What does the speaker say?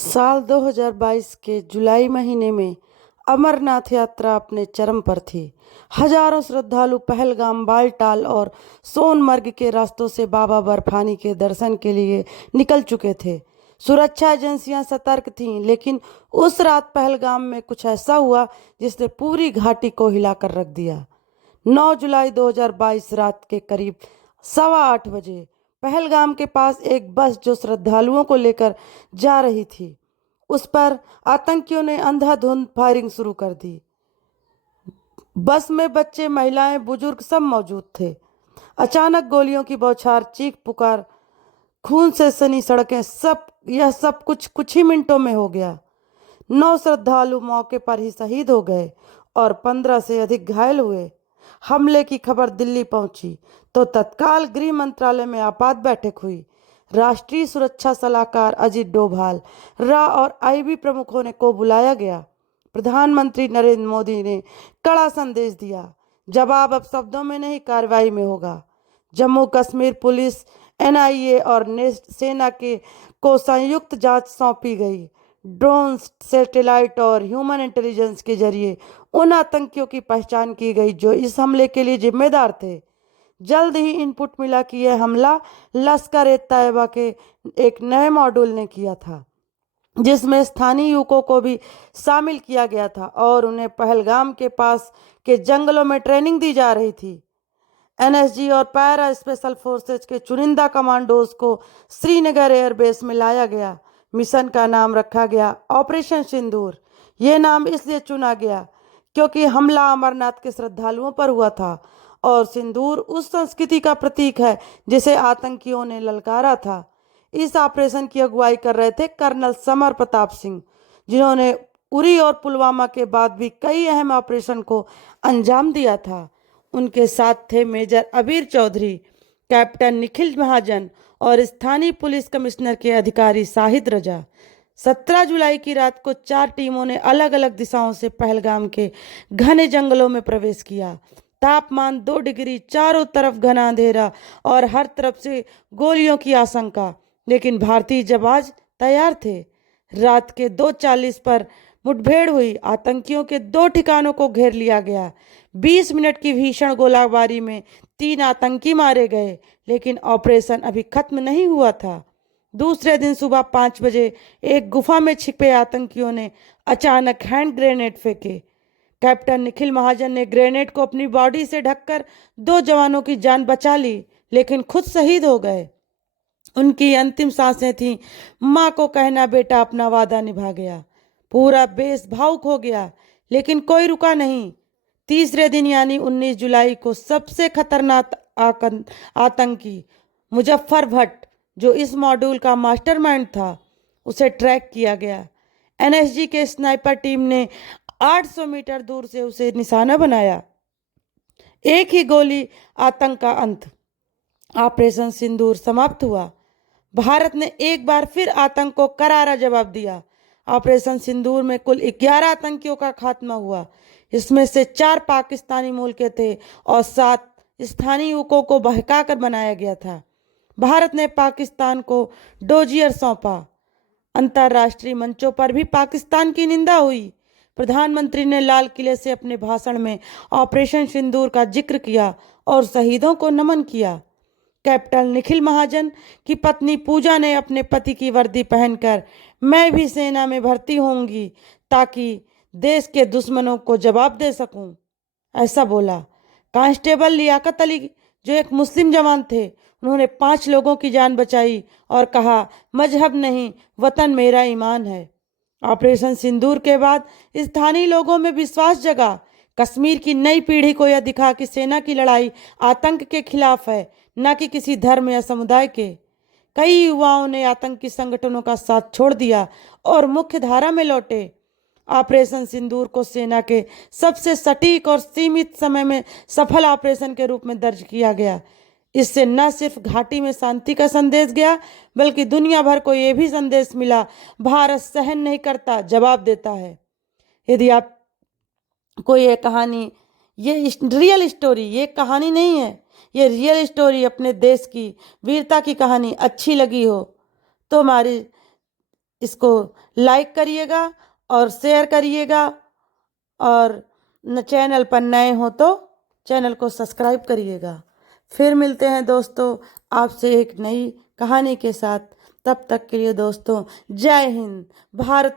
साल 2022 के जुलाई महीने में अमरनाथ यात्रा अपने चरम पर थी। हजारों श्रद्धालु पहलगाम, बालटाल और सोनमर्ग के रास्तों से बाबा बर्फानी के दर्शन के लिए निकल चुके थे। सुरक्षा एजेंसियां सतर्क थीं, लेकिन उस रात पहलगाम में कुछ ऐसा हुआ जिसने पूरी घाटी को हिलाकर रख दिया। 9 जुलाई 2022 रात के करीब 8:15 बजे पहलगाम के पास एक बस जो श्रद्धालुओं को लेकर जा रही थी, उस पर आतंकियों ने अंधाधुंध फायरिंग शुरू कर दी। बस में बच्चे, महिलाएं, बुजुर्ग सब मौजूद थे। अचानक गोलियों की बौछार, चीख पुकार, खून से सनी सड़कें, सब कुछ ही मिनटों में हो गया। 9 श्रद्धालु मौके पर ही शहीद हो गए और 15 से अधिक घायल हुए। हमले की खबर दिल्ली पहुंची तो तत्काल गृह मंत्रालय में आपात बैठक हुई। राष्ट्रीय सुरक्षा सलाहकार अजीत डोभाल, रा और आईबी प्रमुखों को बुलाया गया। प्रधानमंत्री नरेंद्र मोदी ने कड़ा संदेश दिया, जवाब अब शब्दों में नहीं, कार्रवाई में होगा। जम्मू कश्मीर पुलिस, एनआईए और सेना के को संयुक्त जांच सौंपी गई। ड्रोन, सैटेलाइट और ह्यूमन इंटेलिजेंस के जरिए उन आतंकियों की पहचान की गई जो इस हमले के लिए जिम्मेदार थे। जल्द ही इनपुट मिला कि यह हमला लश्कर-ए-तैयबा के एक नए मॉड्यूल ने किया था, जिसमें स्थानीय युवकों को भी शामिल किया गया था और उन्हें पहलगाम के पास के जंगलों में ट्रेनिंग दी जा रही थी। एनएसजी और पैरा स्पेशल फोर्सेज के चुनिंदा कमांडोज को श्रीनगर एयरबेस में लाया गया। मिशन का नाम रखा गया ऑपरेशन सिंदूर। ये नाम इसलिए चुना गया क्योंकि हमला अमरनाथ के श्रद्धालुओं पर हुआ था और सिंदूर उस संस्कृति का प्रतीक है जिसे आतंकियों ने ललकारा था। इस ऑपरेशन की अगुवाई कर रहे थे कर्नल समर प्रताप सिंह, जिन्होंने उरी और पुलवामा के बाद भी कई अहम ऑपरेशन को अंजाम दिया था। उनके साथ थे मेजर अबीर चौधरी, कैप्टन निखिल महाजन और स्थानीय पुलिस कमिश्नर के अधिकारी शाहिद रजा। 17 जुलाई की रात को 4 टीमों ने अलग अलग दिशाओं से पहलगाम के घने जंगलों में प्रवेश किया। तापमान 2 डिग्री, चारों तरफ घना अंधेरा और हर तरफ से गोलियों की आशंका, लेकिन भारतीय जवान तैयार थे। रात के 2:40 पर मुठभेड़ हुई। आतंकियों के 2 ठिकानों को घेर लिया गया। 20 मिनट की भीषण गोलाबारी में 3 आतंकी मारे गए, लेकिन ऑपरेशन अभी खत्म नहीं हुआ था। दूसरे दिन सुबह 5 बजे एक गुफा में छिपे आतंकियों ने अचानक हैंड ग्रेनेड फेंके। कैप्टन निखिल महाजन ने ग्रेनेड को अपनी बॉडी से ढककर 2 जवानों की जान बचा ली, लेकिन खुद शहीद हो गए। उनकी अंतिम सांसें थीं, माँ को कहना, बेटा अपना वादा निभा गया। पूरा देश भावुक हो गया, लेकिन कोई रुका नहीं। तीसरे दिन यानी 19 जुलाई को सबसे खतरनाक आतंकी मुजफ्फर भट्ट, जो इस मॉड्यूल का मास्टरमाइंड था, उसे ट्रैक किया गया। एनएसजी के स्नाइपर टीम ने 800 मीटर दूर से उसे निशाना बनाया। एक ही गोली, आतंक का अंत। ऑपरेशन सिंदूर समाप्त हुआ। भारत ने एक बार फिर आतंक को करारा जवाब दिया। ऑपरेशन सिंदूर में कुल 11 आतंकियों का खात्मा हुआ। इसमें से 4 पाकिस्तानी मूल के थे और 7 स्थानीय युवकों को बहकाकर बनाया गया था। भारत ने पाकिस्तान को डोजियर सौंपा। अंतर्राष्ट्रीय मंचों पर भी पाकिस्तान की निंदा हुई। प्रधानमंत्री ने लाल किले से अपने भाषण में ऑपरेशन सिंदूर का जिक्र किया और शहीदों को नमन किया। कैप्टन निखिल महाजन की पत्नी पूजा ने अपने पति की वर्दी पहनकर, मैं भी सेना में भर्ती होंगी ताकि देश के दुश्मनों को जवाब दे सकूं, ऐसा बोला। कांस्टेबल लियाकत अली, जो एक मुस्लिम जवान थे, उन्होंने 5 लोगों की जान बचाई और कहा, मजहब नहीं, वतन मेरा ईमान है। ऑपरेशन सिंदूर के बाद स्थानीय लोगों में विश्वास जगा। कश्मीर की नई पीढ़ी को यह दिखा कि सेना की लड़ाई आतंक के खिलाफ है, न कि किसी धर्म या समुदाय के। कई युवाओं ने आतंकी संगठनों का साथ छोड़ दिया और मुख्य धारा में लौटे। ऑपरेशन सिंदूर को सेना के सबसे सटीक और सीमित समय में सफल ऑपरेशन के रूप में दर्ज किया गया। इससे न सिर्फ घाटी में शांति का संदेश गया, बल्कि दुनिया भर को यह भी संदेश मिला, भारत सहन नहीं करता, जवाब देता है। यदि आप को ये कहानी, ये रियल स्टोरी, ये कहानी नहीं है, ये रियल स्टोरी अपने देश की वीरता की कहानी अच्छी लगी हो तो हमारी इसको लाइक करिएगा और शेयर करिएगा, और चैनल पर नए हो तो चैनल को सब्सक्राइब करिएगा। फिर मिलते हैं दोस्तों आपसे एक नई कहानी के साथ। तब तक के लिए दोस्तों जय हिंद। भारत